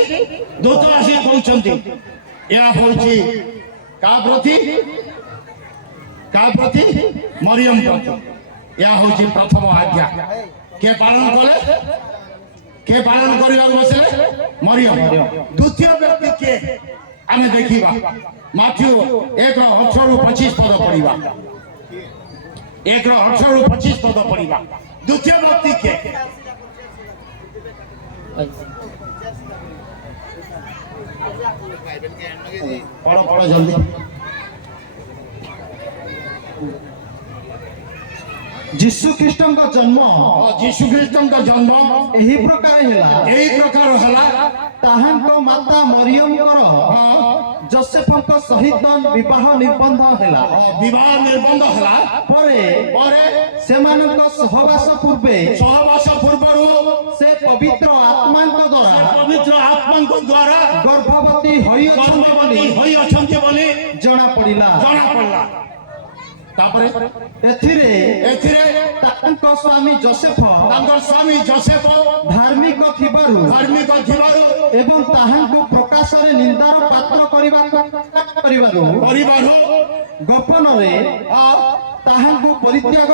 ଦୂତ ଆସି କହୁଛନ୍ତି। ଏହା ହଉଛି କାହା ପ୍ରତି? ମରିୟମ ପ୍ରତି। ଏହା ହଉଛି ପ୍ରଥମ ଆଜ୍ଞା। କିଏ ପାଳନ କଲେ? କିଏ ପାଳନ କରିବାକୁ ବସିଲେ? ମରିୟମ। ଦ୍ୱିତୀୟ ବ୍ୟକ୍ତି କିଏ? ଆମେ ଦେଖିବା ମାଥ୍ୟୁ 1:18-25 ପଦ ପଢିବା। 1:18-25 ପଦ ପଢିବା। ଦ୍ୱିତୀୟ ବ୍ୟକ୍ତି କିଏ? ପଢ ଜଲ୍ଦି। ଯୀଶୁ ଖ୍ରୀଷ୍ଟଙ୍କ ଜନ୍ମ ଯୀଶୁ ଖ୍ରୀଷ୍ଟଙ୍କ ଜନ୍ମ ଏହି ପ୍ରକାର ହେଲା। ଏହି ପ୍ରକାର ହେଲା। ତାହାଙ୍କ ମାତା ମରିୟମଙ୍କର ଯୋସେଫଙ୍କ ସହିତ ବିବାହ ନିର୍ବନ୍ଧ ହେଲା। ବିବାହ ନିର୍ବନ୍ଧ ହେଲା ପରେ ସେମାନଙ୍କ ସହବାସ ପୂର୍ବରୁ ସେ ପବିତ୍ର ଆତ୍ମାଙ୍କ ଦ୍ୱାରା ଗର୍ଭବତୀ ହୋଇଅଛନ୍ତି ବୋଲି ଜଣା ପଡ଼ିଲା। ତାପରେ ଏଥିରେ ତାଙ୍କର ସ୍ୱାମୀ ଯୋସେଫ ଧାର୍ମିକ ଥିବାରୁ ଏବଂ ତାହାଙ୍କୁ ପ୍ରକାଶରେ ନିନ୍ଦାର ପାତ୍ର କରିବାରୁ ଗୋପନରେ ତାହାଙ୍କୁ ପରିତ୍ୟାଗ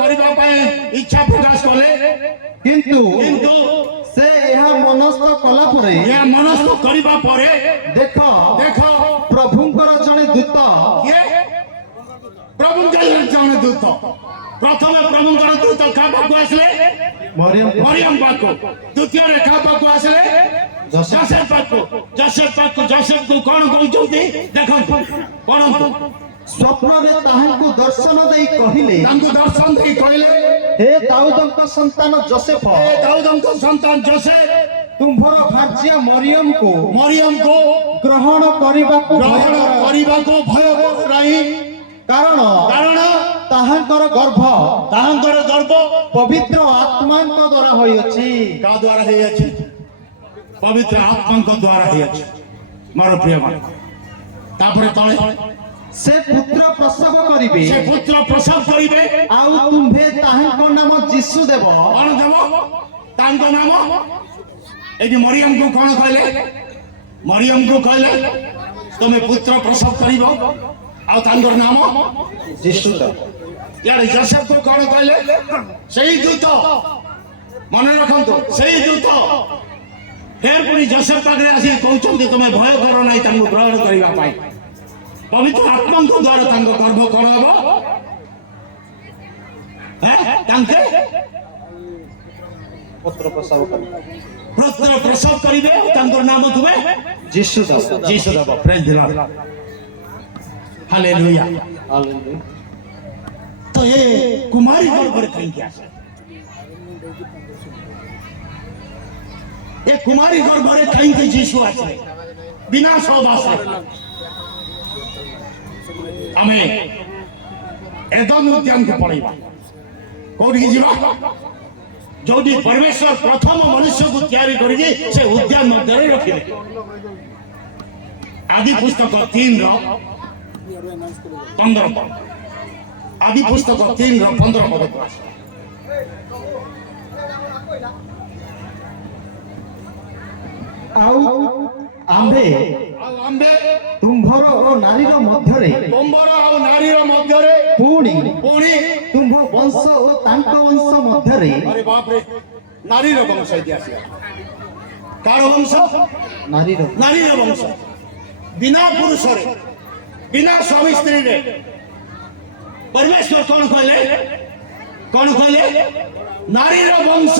କରିବା ପାଇଁ ଇଚ୍ଛା ପ୍ରକାଶ କଲେ। କିନ୍ତୁ ସେ ଏହା ମନସ୍ଥ କଲା ପରେ କରିବା ପରେ ଦେଖ ପ୍ରଭୁଙ୍କର ଜଣେ ଦୂତ ପ୍ରଥମେ ପ୍ରଭୁଙ୍କର ଦୂତ କାହା ପାଖକୁ ଆସିଲେ? ମରିୟମ ପାଖକୁ। ଦ୍ୱିତୀୟରେ କାହା ପାଖକୁ ଆସିଲେ? ଯୋସେଫ ପାଖକୁ। ଯୋସେଫକୁ କଣ କହୁଛନ୍ତି? ଦେଖନ୍ତୁ, ପଢନ୍ତୁ। ସ୍ୱପ୍ନରେ ତାହାଙ୍କୁ ଦର୍ଶନ ଦେଇ କହିଲେ, ହେ ଦାଉଦଙ୍କ ସନ୍ତାନ ଯୋସେଫ, ତୁମ୍ଭର ଭାର୍ଯ୍ୟା ମରିୟମକୁ ଗ୍ରହଣ କରିବାକୁ ଭୟ ନାହିଁ। କାରଣ ତାହାଙ୍କର ଗର୍ଭ ପବିତ୍ର ଆତ୍ମାଙ୍କ ଦ୍ୱାରା ହୋଇଅଛି। କାହା ଦ୍ୱାରା ହେଇଅଛି? ପବିତ୍ର ଆତ୍ମାଙ୍କ ଦ୍ୱାରା ହେଇଅଛି। ମୋର ପ୍ରିୟ ମାନ, ତାପରେ ତଳେ ସେ ପୁତ୍ର ପ୍ରସବ କରିବେ। ଆଉ ତୁମ୍ଭେ ତାହାଙ୍କ ନାମ ଯୀଶୁ ଦେବ। କଣ ଦେବ? ତାଙ୍କ ନାମ। ଏଠି ମରିୟମକୁ କଣ କହିଲେ? ତମେ ପୁତ୍ର ପ୍ରସବ କରିବ, ଆଉ ତାଙ୍କର ନାମ ଯୀଶୁ ଦେବ। ଇଆଡେ ଯୋସେଫକୁ କଣ କହିଲେ? ସେଇ ଦୂତ, ମନେ ରଖନ୍ତୁ, ସେଇ ଦୂତ ଫେର ପୁଣି ଯୋସେଫ ପାଖରେ ଆସି କହୁଛନ୍ତି ତମେ ଭୟ କର ନାହିଁ ତାଙ୍କୁ ଗ୍ରହଣ କରିବା ପାଇଁ। ପବିତ୍ର ଆତ୍ମାଙ୍କ ଦ୍ୱାରା ତାଙ୍କ ଗର୍ଭ କଣ ହବ? ତାଙ୍କେ पुत्र प्रसव कर ପୁତ୍ର ପ୍ରସବ କରିବେ ତାଙ୍କର ନାମ ତୁମେ यीशु दास ଯୀଶୁ ଦେବ ପ୍ରେଜ୍ ଦି ଲର୍ଡ ହାଲେଲୁୟା हालेलुया ତ ଏ କୁମାରୀ ଗର୍ଭରେ କାହିଁକି ଆସେ ଏ କୁମାରୀ ଗର୍ଭରେ କାହିଁକି ଯୀଶୁ ଆସିଲେ ବିନା ସହବାସରେ ଆମେ ଏଦମ ଉଦ୍ୟାନକୁ ପଳେଇବା କୋଉଠିକି ଯିବା ଯୋଉଠି ପରମେଶ୍ୱର ପ୍ରଥମ ମନୁଷ୍ୟକୁ ତିଆରି କରିକି ସେ ଉଦ୍ୟାନ ମଧ୍ୟରେ ରଖିଲେ ଆଦି ପୁସ୍ତକ 3 ର 15 ପଦ ଆଦି ପୁସ୍ତକ 3 ର 15 ପଦକୁ ଆସ आउ आंबे ଆଉ ଆମ୍ଭେ तुम्भर और नारीर मध्यरे ତମ୍ବର ଆଉ ନାରୀର ମଧ୍ୟରେ पुणी ପୁଣି तुम्भ वंश और तांक वंश मध्यरे ଆରେ ବାପରେ ନାରୀର ବଂଶ ଏଠି ଆସିଲା କାର ବଂଶ नारीर ନାରୀର ବଂଶ ବିନା ପୁରୁଷରେ ବିନା ସ୍ୱାମୀ ସ୍ତ୍ରୀରେ ପରମେଶ୍ୱର କଣ କହିଲେ ନାରୀର ବଂଶ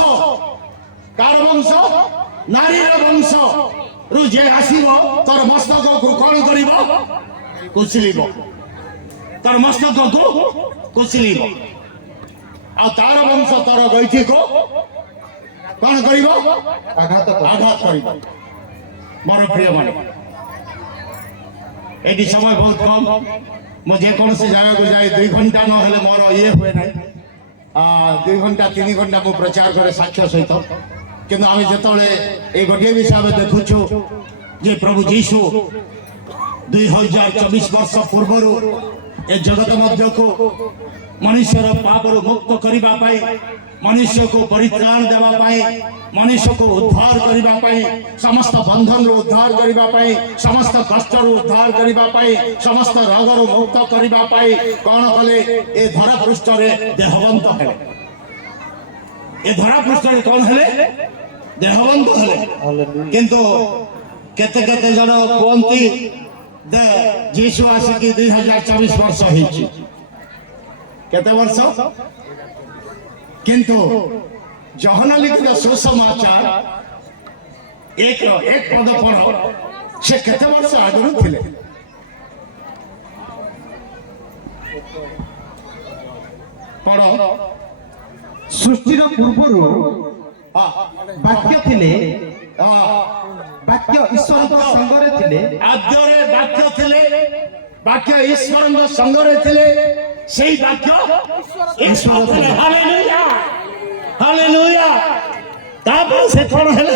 କାର ବଂଶ ନାରୀର ବଂଶ ରୁ ଯେ ଆସିବ ତୋର ମସ୍ତକକୁ କଣ କରିବ କୁଚଲିବ ତୋର ମସ୍ତକକୁ କୁଚଲିବ ଆଉ ତାର ବଂଶ ତୋର ଗୈଠିକୁ କଣ କରିବ आघात कर ଆଘାତ କରିବ ମୋର ପ୍ରିୟମାନେ ଏଠି ସମୟ ବହୁତ କମ୍ ମୁଁ ଯେକୌଣସି ଜାଗାକୁ ଯାଇ 2 ଘଣ୍ଟା ନହେଲେ ମୋର ଇଏ ହୁଏ ନାହିଁ 2 ଘଣ୍ଟା 3 ଘଣ୍ଟା ମୁଁ ପ୍ରଚାର କରେ ସାକ୍ଷ୍ୟ ସହିତ କିନ୍ତୁ ଆମେ ଯେତେବେଳେ এই ଗୋଟିଏ ବିଷୟ ଆମେ ଦେଖୁଛୁ ଯେ ପ୍ରଭୁ ଯୀଶୁ 2024 ବର୍ଷ ପୂର୍ବରୁ ଏ ଜଗତ ମଧ୍ୟକୁ ମନୁଷ୍ୟର ପାପରୁ ମୁକ୍ତ କରିବା ପାଇଁ ମନୁଷ୍ୟକୁ ପରିତ୍ରାଣ ଦେବା ପାଇଁ ମନୁଷ୍ୟକୁ ଉଦ୍ଧାର କରିବା ପାଇଁ ସମସ୍ତ ବନ୍ଧନରୁ ଉଦ୍ଧାର କରିବା ପାଇଁ ସମସ୍ତ କଷ୍ଟରୁ ଉଦ୍ଧାର କରିବା ପାଇଁ ସମସ୍ତ ରୋଗରୁ ମୁକ୍ତ କରିବା ପାଇଁ କ'ଣ କଲେ ଏ ଧରା ପୃଷ୍ଠରେ ଦେହବନ୍ତ ହେଲେ ଏ ଧରା ପୃଷ୍ଠରେ କ'ଣ ହେଲେ ଦେହବନ୍ତ ହେଲେ କିନ୍ତୁ କେତେ କେତେ ଜଣ କୁହନ୍ତି ଯୀଶୁ ଆସିକି 2024 ବର୍ଷ ହେଇଛି କେତେ ବର୍ଷ କିନ୍ତୁ ଯୋହନା ଲିଖିତ ସୁସମାଚାର 1 ପଦ ପଢ଼ ସେ କେତେ ବର୍ଷ ଆଗରୁ ଥିଲେ ପଢ଼ सृष्टिर पूर्वरु वाक्य थिले वाक्य ईश्वर संगरे थिले आद्ୟରେ ବାକ୍ୟ ଥିଲେ ବାକ୍ୟ ଈଶ୍ୱରଙ୍କ ସଙ୍ଗରେ ଥିଲେ ସେଇ ବାକ୍ୟ ଈଶ୍ୱର ଥିଲେ ହାଲେଲୁୟା ହାଲେଲୁୟା ତାପରେ ସେ କ'ଣ ହେଲେ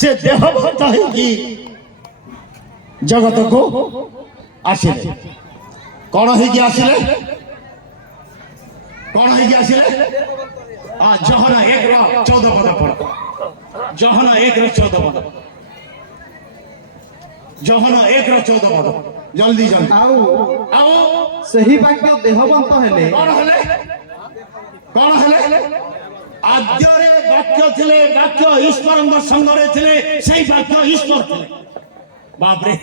ସେ ଦେହଭୂତ ହେଇକି ଜଗତକୁ ଆସିଲେ କ'ଣ ହେଇକି ଆସିଲେ କ'ଣ ହେଇକି ଆସିଲେ ଯୋହନା 1 ର 14 ପଦ ପଢ଼ ଯୋହନା 1 ର 14 ପଦ ଯୋହନା 1 ର 14 ପଦ ଜଲ୍ଦି ଜଲ୍ଦି ଆଉ सही वाक्य देहवंत हेले କ'ଣ ହେଲେ ଆଦ୍ୟରେ ବାକ୍ୟ ଥିଲେ ବାକ୍ୟ ଈଶ୍ୱରଙ୍କ ସଙ୍ଗରେ ଥିଲେ ସେଇ ବାକ୍ୟ ଈଶ୍ୱର ଥିଲେ ବାପରେ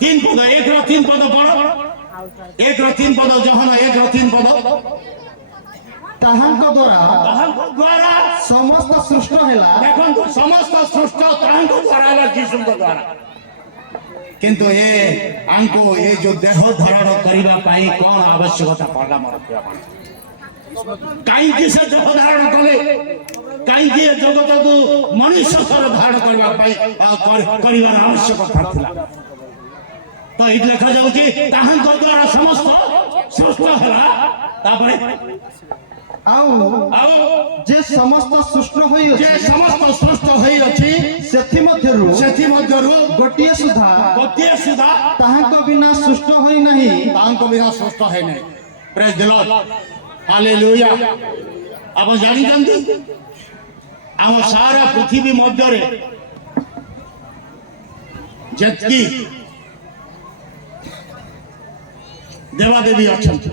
3 ପଦ 1 ର 3 ପଦ ପଢ଼ 1 ର 3 ପଦ ଯୋହନା 1 ର 3 ପଦ ताहांक द्वारा ତାହାଙ୍କ ଦ୍ୱାରା समस्त सृष्ट हेला ଦେଖନ୍ତୁ ସମସ୍ତ ସୃଷ୍ଟ ତାହାଙ୍କ ଦ୍ୱାରା ହେଲା ଯୀଶୁଙ୍କ ଦ୍ୱାରା କିନ୍ତୁ ଆଙ୍କୁ ଏ ଯୋଉ ଦେହ ଧାରଣ କରିବା ପାଇଁ କ'ଣ ଆବଶ୍ୟକତା ପଡ଼ିଲା ମୋର ପ୍ରିୟମାନେ କାହିଁକି ସେ ଦେହ ଧାରଣ କଲେ କାହିଁକି ଏ ଜଗତକୁ ମନୁଷ୍ୟ ସ୍ୱର ଧାରଣ କରିବା ପାଇଁ କରିବାର ଆବଶ୍ୟକତା ଥିଲା ତ ଏଇଠି ଲେଖାଯାଉଛି ତାହାଙ୍କ ଦ୍ୱାରା ସମସ୍ତ ସୃଷ୍ଟ ହେଲା ତାପରେ आउ जे समस्त सृष्ट होई ଯେ ସମସ୍ତ ସୃଷ୍ଟ ହୋଇଅଛି ସେଥିମଧ୍ୟରୁ ଗୋଟିଏ ସୁଦ୍ଧା ତାହାଙ୍କ ବିନା ସୃଷ୍ଟ ହୋଇ ନାହିଁ ତାଙ୍କ ବିନା ସୃଷ୍ଟ ହୋଇନାହିଁ ପ୍ରେଜ୍ ଦି ଲର୍ଡ ହାଲେଲୁୟା ଆପଣ ଜାଣିଛନ୍ତି ଆମ ସାରା ପୃଥିବୀ ମଧ୍ୟରେ ଯେତିକି ଦେବାଦେବୀ ଅଛନ୍ତି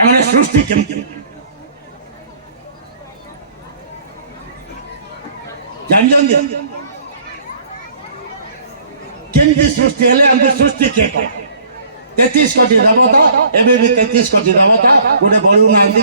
ଏମାନେ ସୃଷ୍ଟି କେମିତି ଜାଣିଛନ୍ତି କେମିତି ସୃଷ୍ଟି ହେଲେ ଆମେ ସୃଷ୍ଟି କିଏ କରେ 33 কোଟି দেবতা, ଏବେ ବି 33 କୋଟି ଦେବତା ଗୋଟେ ବଳୁନାହାନ୍ତି